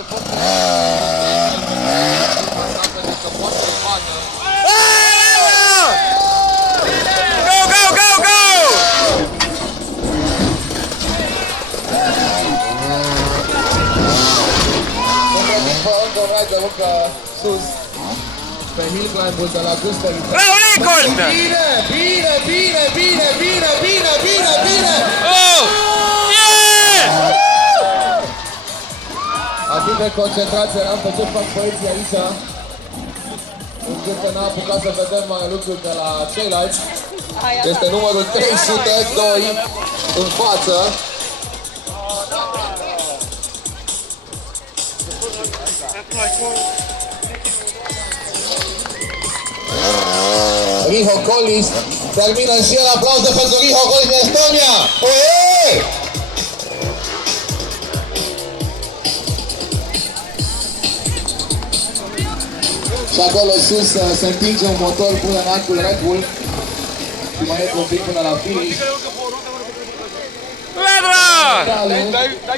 se pot să pot să facă. Go, go, go, go! Încă un raid de muncă sus pe hill climb-ul de la Gustav. Bravo, Nicol! Bine, bine, bine, bine, bine, bine, bine, bine! Oh! Yeah! Atât de concentrați eram pe ce fac băieții aici, încât n-am apucat să vedem lucruri de la ceilalți. Este numărul 302 în față. Riho Collis termină și el, aplauze pentru Riho Collis din Estonia! Oie! Și acolo sus se împinge un motor până în arcul Red Bull și mai e un pic până la finish.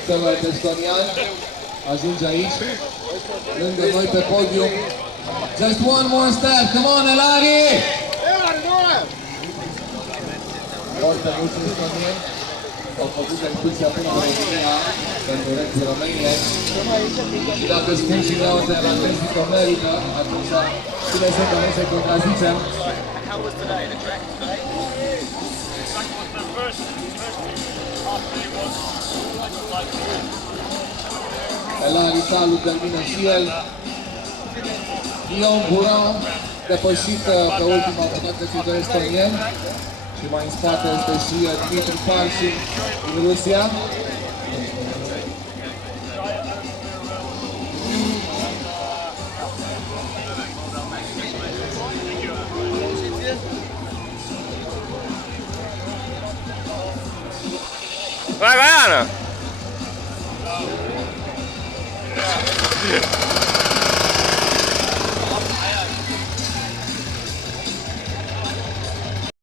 Celălalt estonian ajunge aici, lângă noi pe podium. Just one more step, come on, Elari! Foarte mulți estonieni au făcut excursia până la România pentru Red Bull Romania. Și dacă spun și neozeelandezii că merită, atunci cine sunt că noi să-i contrazicem. Elari Talu termină și el. Ion Buran, depășit pe ultima bucată și de estonien. Și mai în spate este și Dmitri Parsin din Rusia. Vai, vai, Ana!